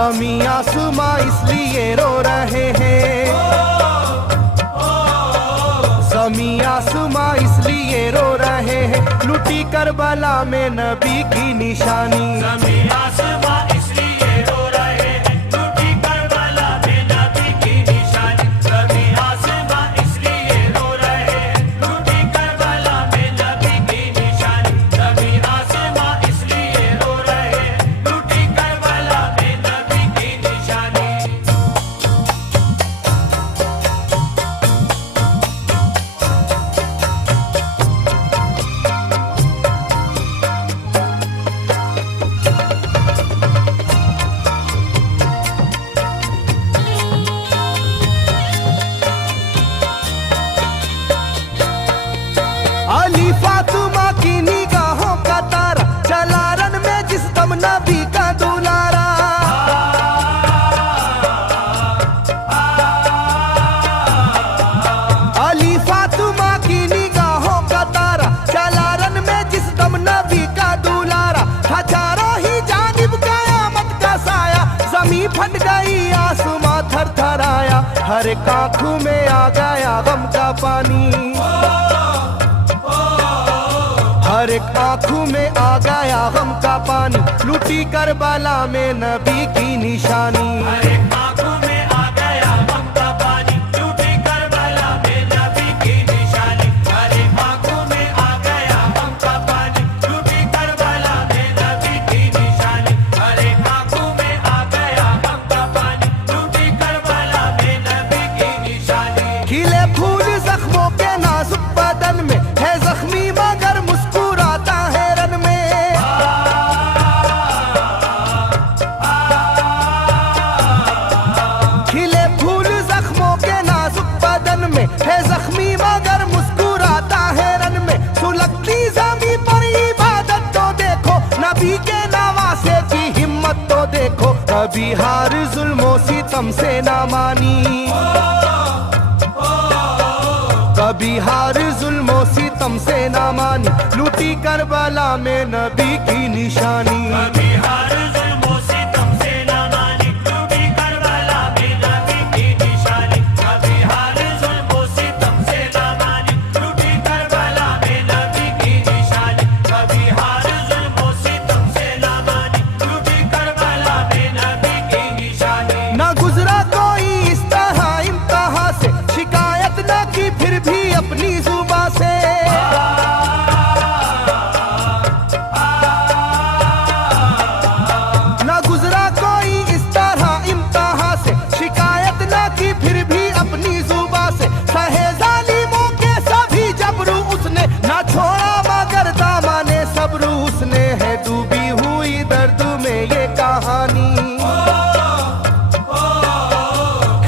ज़मीं आसमां इसलिए रो रहे हैं, ज़मीं आसमां इसलिए रो रहे हैं, लुटी करबला में नबी की निशानी। ज़मीं आसमां इसलिए रो रहे हैं, लुटी करबला में नबी की निशानी। ज़मीं आसमां इसलिए रो रहे हैं, लुटी करबला में नबी की निशानी। ज़मीं आसमां इसलिए रो रहे हैं, लुटी करबला में नबी की निशानी। अली फातिमा की निगाहों का तारा, चला रन में जिस दम नबी का दुलारा। अली फातिमा की निगाहों का तारा, चला रन में जिस दम नबी का दुलारा। था चारों ही जानिब कयामत का साया, जमीन फट गई आसमां थर थराया। हर एक आंखों में आ गया गम का पानी, हर एक आंखों में आ गया गम का पानी, लुटी करबला में नबी की निशानी। हर एक आंखों में आ गया गम का पानी, लुटी करबला में नबी की निशानी। हर एक आंखों में आ गया गम का पानी, लुटी करबला में नबी की निशानी। हर एक आंखों में आ गया गम का पानी, लुटी करबला में नबी की निशानी। खिले फूल जख्मों के नाजुक बदन में है जख्मी मगर मुस्कुराता है रन में। खिले फूल जख्मों के नाजुक बदन में है जख्मी मगर मुस्कुराता है रन में। सुलगती ज़मीं पर इबादत तो देखो, नबी के नवासे की हिम्मत तो देखो। कभी हार जुल्मों सितम से ना मानी, कभी हार जुल्मों सितम से ना मानी, लुटी करबला में नबी की निशानी। कभी हार जुल्मों सितम से ना मानी, लुटी करबला में नबी की निशानी। कभी हार जुल्मों सितम से ना मानी, लुटी करबला में नबी की निशानी। कभी हार जुल्मों सितम से ना मानी, लुटी करबला में नबी की निशानी। ना गुजरा कोई इस तरह इम्तिहा से, शिकायत न की फिर भी अपनी जुबां से। ना गुजरा कोई इस तरह इम्तिहा से, शिकायत न की फिर भी अपनी जुबां से। सहे जालिमों के सभी जबरू उसने, ना छोड़ा मगर दामने सब्रू उसने। है डूबी हुई दर्द में ये कहानी,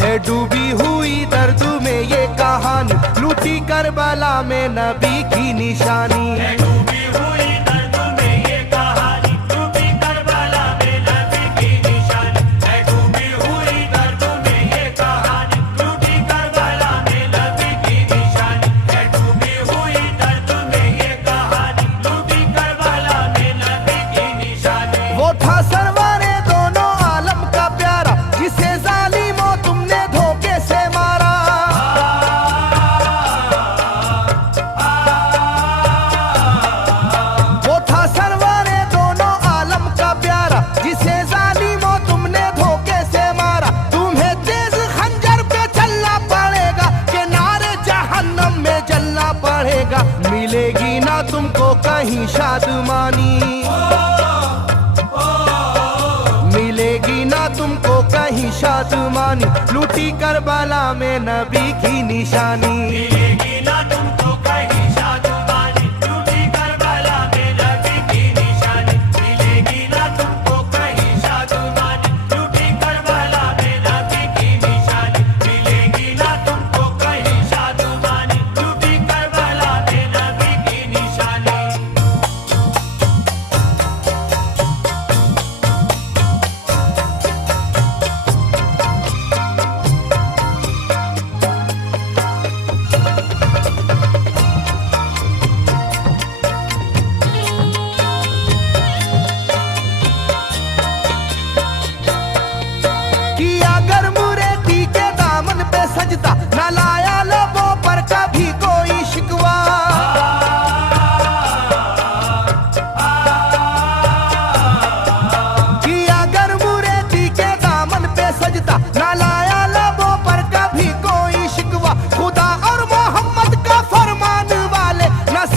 है डूबी हुई दर्द में ये कहानी, लूटी करबला में नबी की निशानी। है डूबी हुई दर्द में ये कहानी, लुटी करबला में नबी की निशानी। है डूबी हुई दर्द में ये कहानी, लुटी करबला में नबी की निशानी। है डूबी हुई दर्द में ये कहानी, लुटी करबला में नबी की निशानी। वो था सरवारे दोनों आलम का प्यारा, जिसे जालिमों तुमने धोखे से मारा। वो था सरवारे दोनों आलम का प्यारा, जिसे जालिमों तुमने धोखे से मारा। तुम्हें तेज खंजर पे चलना पड़ेगा, कि नारे जहन्नम में जलना पड़ेगा। मिलेगी ना तुमको कहीं शादमानी, मिलेगी ना तुमको कहीं शादमानी, लूटी करबला में नबी की निशानी। मिलेगी ना तुमको कहीं शादमानी, लुटी करबला में नबी की निशानी। मिलेगी ना तुमको कहीं शादमानी, लुटी करबला में नबी की निशानी। मिलेगी ना तुमको कहीं शादमानी, लुटी करबला में नबी की निशानी।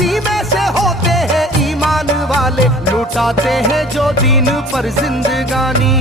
उसी में से होते हैं ईमान वाले, लुटाते हैं जो दीन पर जिंदगानी,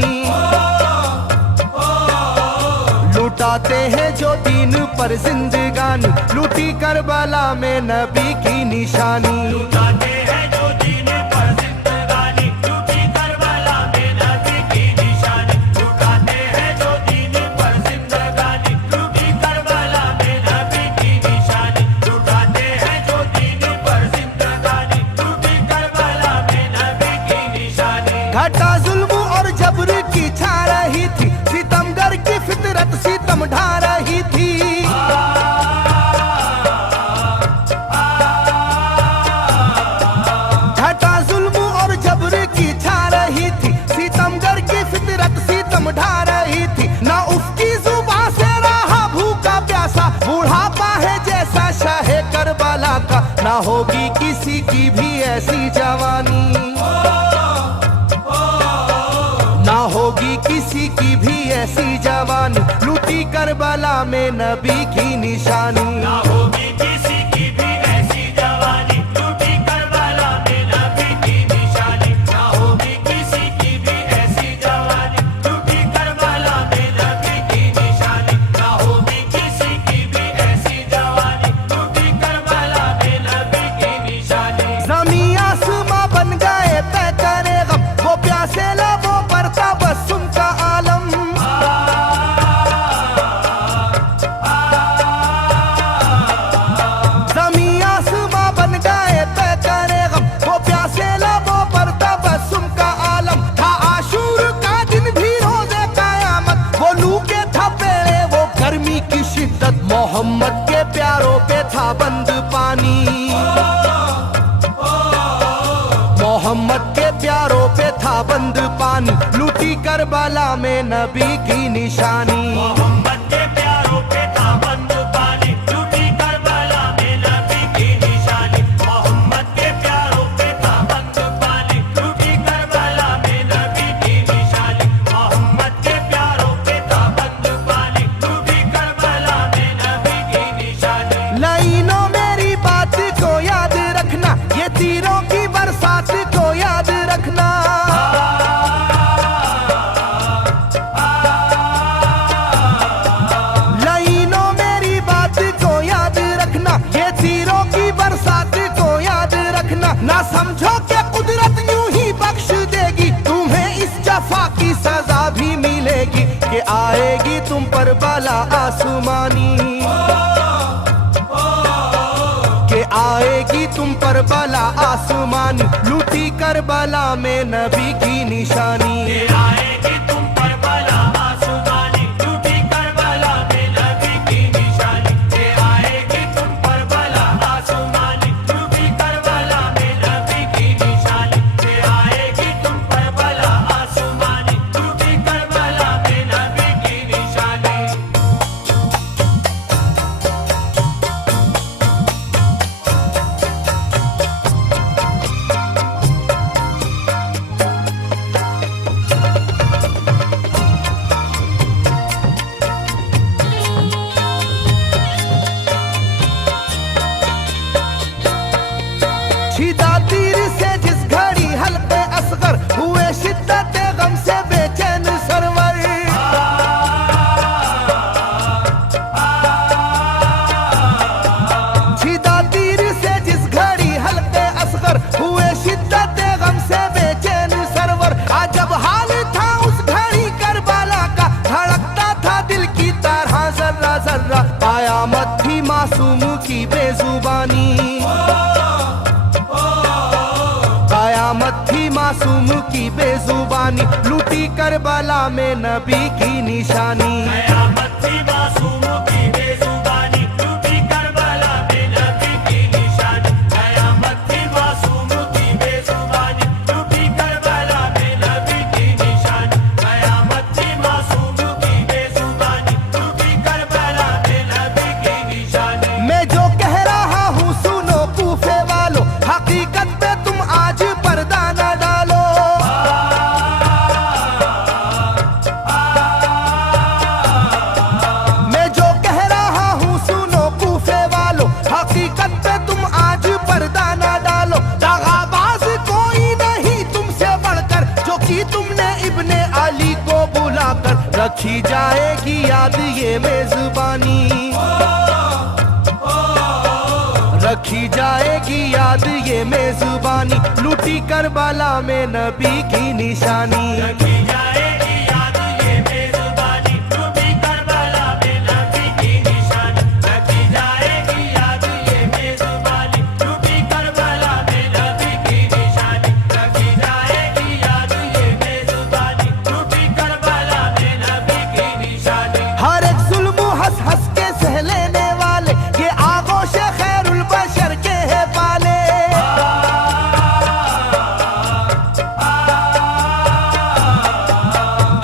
लुटाते हैं जो दीन पर जिंदगानी, लूटी करबला में नबी की निशानी। लुटाते हैं जो दीन पर जिंदगानी, लूटी करबला में नबी की निशानी। लुटाते हैं जो दीन पर जिंदगानी, लूटी करबला में नबी की निशानी। लुटाते हैं जो दीन पर जिंदगानी, लूटी करबला में नबी की निशानी। घटा जुल्म और जबर की छा रही थी, सितमगर की फितरत सितम ढा रही थी। घटा जुल्म और जबर की छा रही थी, सितमगर की फितरत सितम ढा रही थी। ना उसकी जुबान से रहा भूखा प्यासा, बुढ़ापा है जैसा शाहे करबला का, ना होगी किसी की भी ऐसी जवानी, ना होगी किसी की भी ऐसी जवानी, लूटी करबला में नबी की निशानी। ना होगी किसी की भी ऐसी जवानी, लूटी करबला में नबी की निशानी। ना होगी किसी की भी ऐसी जवानी, लूटी करबला में नबी की निशानी। ना होगी किसी की भी ऐसी जवानी, लूटी करबला में नबी की निशानी। ज़मीं आसमां बन गए तय करे गम, वो प्यासे लबों पर तबस्सुम का आलम। ज़मीं आसमां बन गए तय करे गम, वो प्यासे लबों पर तबस्सुम का आलम। था आशूर का दिन भी रोज़े क़यामत, वो लू के थपेड़े वो गर्मी की शिद्दत, मोहम्मद के प्यारों पे था बंद पानी, मोहम्मद के प्यारों पे था बंद पानी, लूटी करबला में नबी की निशानी। मोहम्मद के प्यारों पे था बंद पानी, लूटी करबला में नबी की निशानी। मोहम्मद के प्यारों पे था बंद पानी, लूटी करबला में नबी की निशानी। मोहम्मद के प्यारों पे था बंद पानी, लूटी करबला में नबी की निशानी। लाइनों मेरी बात को याद रखना, ये तीरों की बरसात को याद रखना। लाइनों मेरी बात को याद रखना, ये तीरों की बरसात को याद रखना। ना समझो कि कुदरत यूं ही बख्श देगी, तुम्हें इस जफा की सजा भी मिलेगी, कि आएगी तुम पर बला आसमानी, के आएगी तुम पर बला आसमानी, लूटी करबला में नबी की निशानी। ये आएगी तुम पर बला आसमानी, लूटी करबला में नबी की निशानी। ये आएगी तुम पर बला आसमानी, लूटी करबला में नबी की निशानी। ये आएगी तुम पर बला आसमानी, लूटी करबला में नबी की निशानी। छिदा तीर से जिस घड़ी हल्के असगर हुए, शिद्दत गम से बेचैन सरवर। छिदा तीर से जिस घड़ी हल्के असगर हुए, शिद्दत गम से बेचैन सरवर। अजब हाल था उस घड़ी करबला का, धड़कता था दिल की तरह जर्रा जर्रा। कयामत थी मासूम की बेजुबानी, कयामत थी मासूम की बेजुबानी, लूटी करबला में नबी की निशानी। कयामत थी मासूम की बेजुबानी, लूटी करबला में नबी की निशानी। कयामत थी मासूम की बेजुबानी, लूटी करबला में नबी की निशानी। कयामत थी मासूम की बेजुबानी, लूटी करबला में नबी की निशानी। मैं जो कह रहा हूँ सुनो कूफे वालों, हकीकत पे तुम आज पर्दा न डालो। मैं जो कह रखी जाएगी याद ये मेजबानी, रखी जाएगी याद ये मेजबानी, लूटी करबला में नबी की निशानी। रखी जाएगी याद ये मेजबानी, लूटी करबला में नबी की निशानी। रखी जाएगी याद ये मेजबानी, लूटी करबला में नबी की निशानी। रखी जाएगी याद ये मेजबानी, लूटी करबला में नबी की निशानी। हर एक जुल्म हंस हंस के सह लेने वाले, ये आगोश खैरुल बशर के है पाले।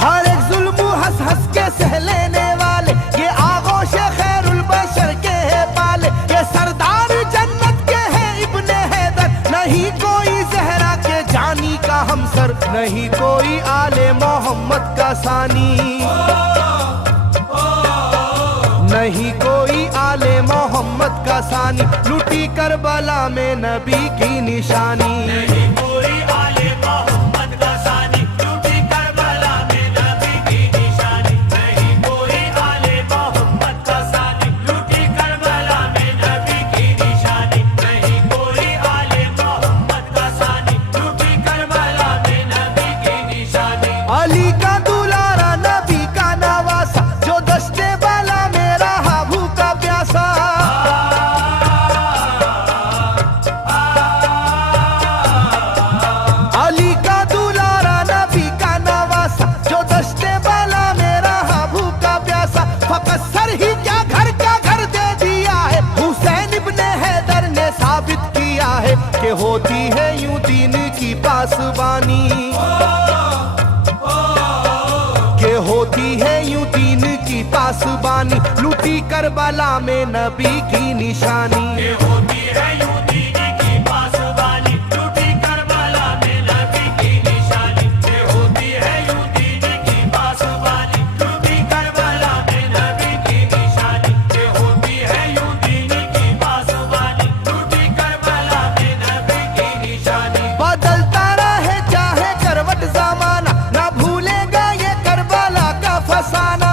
हर एक जुल्म हंस हंस के सह लेने वाले, ये आगोश खैरुल बशर के है पाले। ये सरदार जन्नत के है इब्ने हैदर, नहीं कोई जहरा के जानी का हमसर, नहीं कोई आले मोहम्मद का सानी, नहीं कोई आले मोहम्मद का सानी, लूटी करबला में नबी की निशानी। नहीं कोई आले मोहम्मद का सानी, लूटी करबला में नबी की निशानी। नहीं कोई आले मोहम्मद का सानी, लूटी करबला में नबी की निशानी। नहीं कोई आले मोहम्मद का सानी, लूटी करबला में नबी की निशानी। अली का दुलारा नबी का नवासा, जो दस्ते बाला में रहा भूखा प्यासा। अली का दुलारा नबी का नवासा, जो दस्ते बाला में रहा भूखा प्यासा। फकत सर ही क्या घर का घर दे दिया है, हुसैन इब्ने हैदर ने साबित किया है कि होती है यूं दीन की पासबानी, के होती है यूं दीन की पासबानी, लूटी करबला में नबी की निशानी। ये होती है यूं दीन की पासबानी, लूटी करबला में नबी की निशानी। ये होती है यूं दीन की पासबानी, लूटी करबला में नबी की निशानी। ये होती है यूं दीन की पासबानी, लूटी करबला में नबी की निशानी। बदलता रहे चाहे करवट जमाना, ना भूलेगा ये करबला का फसाना।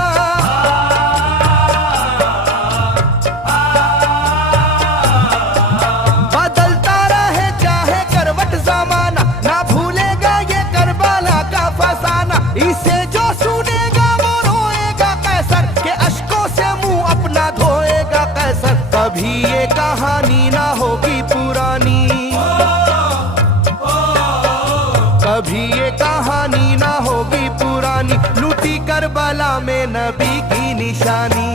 बदलता रहे चाहे करवट जमाना, ना भूलेगा ये करबला का फसाना। इसे जो सुनेगा वो रोएगा कैसर, के अश्कों से मुंह अपना धोएगा कैसर। कभी ये कहानी ना होगी पुरानी, कभी ये कहानी ना होगी पुरानी, लूटी करबला में नबी की निशानी।